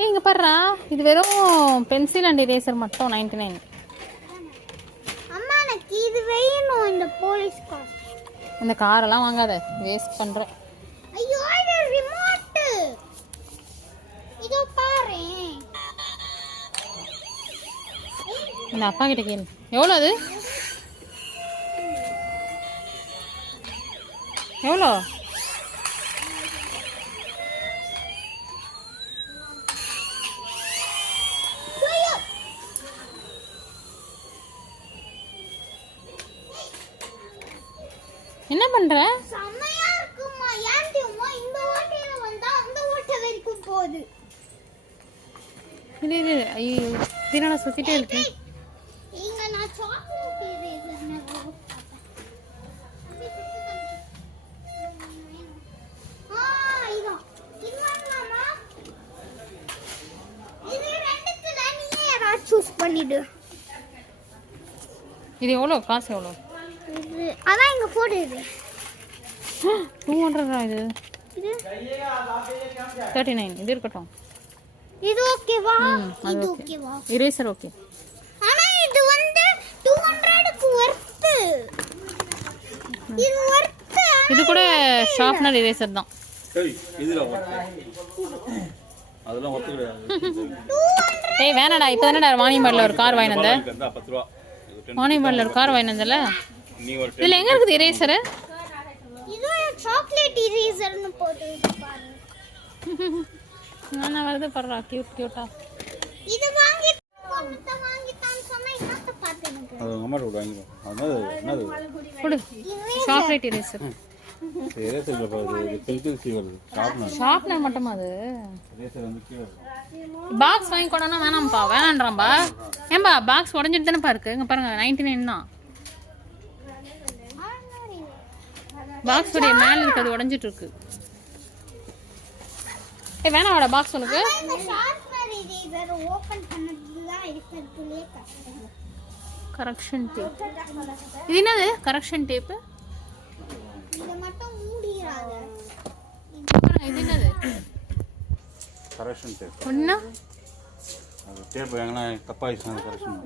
ஏய் இங்க பாருடா, இது வெறும் பென்சில் அண்ட் இரேசர் மட்டும் 99. அம்மா எனக்கு இது வேணும், இந்த போலீஸ் கார். இந்த காரெல்லாம் வாங்காத, வேஸ்ட் பண்ற. ஐயோ இது ரிமோட். இதோ பாரு. இந்த அப்பா கிட்ட கேளு, எவ்வளோ அது? எவ்வளோ? என்ன பண்ற? செமையா இருக்குமா? ஏன்டிமா இந்த ஓட்டையில வந்தா அந்த ஓட்டை வரைக்கும் போகுது. இது ஐயோ தினடா சுத்திட்டே இருக்கு. இங்க நான் சாக்லேட் இரேசர்னு பார்த்தேன். இது வாங்கலாமா? இது ரெண்டுத்துல நீயே ஏதாவது சூஸ் பண்ணிடு. இது எவ்வளோ? காசு எவ்வளோ? அதான் இங்க போடுது. 200 இது. இது 39. இது இருக்கட்டும். இது ஓகேவா? இது ஓகேவா? Eraser okay. ஆனா இது வந்து 200க்கு வர்த். இது வர்த். இது கூட ஷார்ப்னர் இரேசர் தான். ஏய் இதுல அதெல்லாம் ஒத்து கிடையாது. ஏய் வேணாடா, இப்போ தானடா வாணியம்பாடியில் ஒரு கார் வாங்கிட்டு வந்தேன். 10 ரூபா. வாணியம்பாடியில் ஒரு கார் வாங்கிட்டு வந்தல. நீ ஒரு இதில் எங்கே இருக்குது இரேசர்? இது சாக்லேட் இரேசர்னு போட்டு பாரு. நான் வருது பாருடா, கியூட்டா. இது வாங்கி வாங்கிட்டான்னு சொன்னா என்னத்த பார்த்து எனக்கு. அது அம்மா கிட்ட வாங்கிக்கோ. அது என்னது? கொடு. Chocolate eraser. இரேசர் இல்ல பாரு, இது பென்சில் சி வருது. ஷார்ப்னர் மட்டுமா அது? இரேசர் வந்து கீழ இருக்கு. பாக்ஸ் வாங்கி கொடானா வேணாம்ப்பா, வேணான்றாம்பா. ஏன்பா பாக்ஸ் உடஞ்சிட்டு தானேப்பா இருக்கு. இங்கே பாருங்க 99 தான். பாக்ஸ் உடைய மேலே இருக்கிறது உடஞ்சிட்டு இருக்கு. ஏ வேணாவாடா பாக்ஸ் உனக்கு? இந்த ஷார்ப்னர் இரேசர் ஓபன் பண்ணது தான் இருக்கிறதுலயே கஷ்டம். Correction tape. இது என்னது கரெக்ஷன் டேப்? இத மட்டும் மூடிராத. இது என்னது? Correction tape. ஒண்ணா அது டேப் எங்கனா தப்பா ஆயிடுச்சுனா கரெக்ஷன்.